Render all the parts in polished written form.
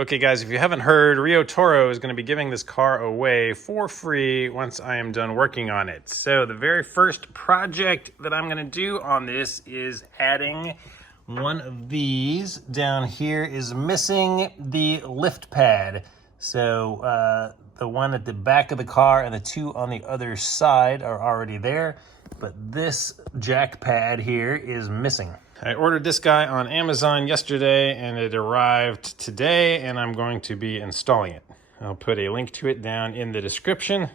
Okay guys, if you haven't heard, Rio Toro is going to be giving this car away for free once I am done working on it. So the very first project that I'm going to do on this is adding one of these. Down here is missing the lift pad. So the one at the back of the car and the two on the other side are already there, but this jack pad here is missing. I ordered this guy on Amazon yesterday and it arrived today, and I'm going to be installing it. I'll put a link to it down in the description.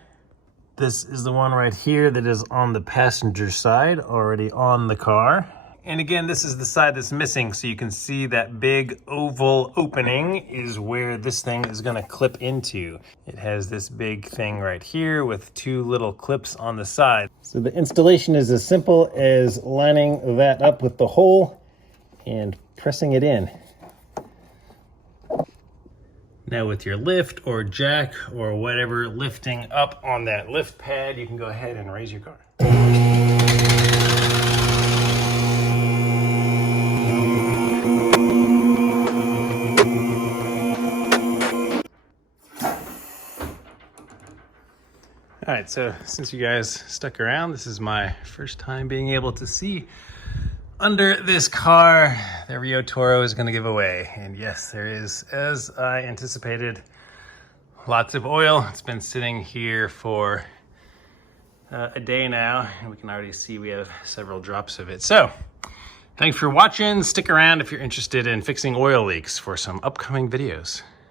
This is the one right here that is on the passenger side, already on the car. And again, this is the side that's missing, so you can see that big oval opening is where this thing is gonna clip into. It has this big thing right here with two little clips on the side. So the installation is as simple as lining that up with the hole and pressing it in. Now with your lift or jack or whatever lifting up on that lift pad, you can go ahead and raise your car. All right, so since you guys stuck around, this is my first time being able to see under this car that Rio Toro is going to give away. And yes, there is, as I anticipated, lots of oil. It's been sitting here for a day now, and we can already see we have several drops of it. So thanks for watching. Stick around if you're interested in fixing oil leaks for some upcoming videos.